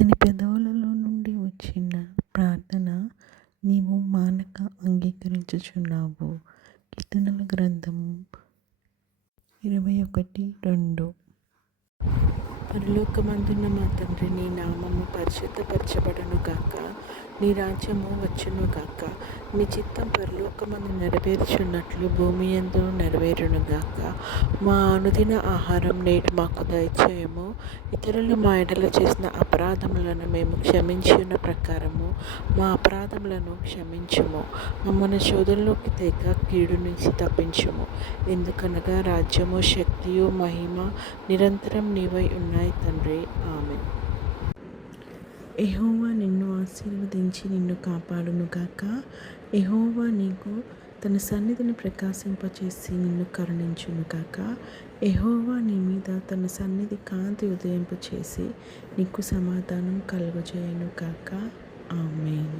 అతని పెదవులలో నుండి వచ్చిన ప్రార్థన నీవు మానక అంగీకరించుచున్నావు. కీర్తనల గ్రంథము 21:2. పరలోకమందున్న మా తండ్రి, నీ నామము పరిశుద్ధపరచబడును గాక. నీ రాజ్యము వచ్చును గాక. నీ చిత్తం పరలోకమందు నెరవేర్చున్నట్లు భూమి యందు నెరవేరును గాక. మా అనుదిన ఆహారం నేడు మాకు దయచేయము. ఇతరులు మా ఎడల చేసిన అపరాధములను మేము క్షమించిన ప్రకారము మా అపరాధములను క్షమించుము. మమ్మల్ని శోధనలోకి తేక కీడు నుంచి తప్పించుము. ఎందుకనగా రాజ్యము, శక్తియు, మహిమ నిరంతరం నీవై ఉన్నాయి తండ్రి. ఆమేన్. యెహోవా నిన్ను ఆశీర్వదించి నిన్ను కాపాడును గాక. యెహోవా నీకు తన సన్నిధిని ప్రకాశింపచేసి నిన్ను కరుణించును గాక. యెహోవా నీ మీద తన సన్నిధి కాంతి ఉదయింపచేసి నీకు సమాధానం కలుగజేయును గాక. ఆమేన్.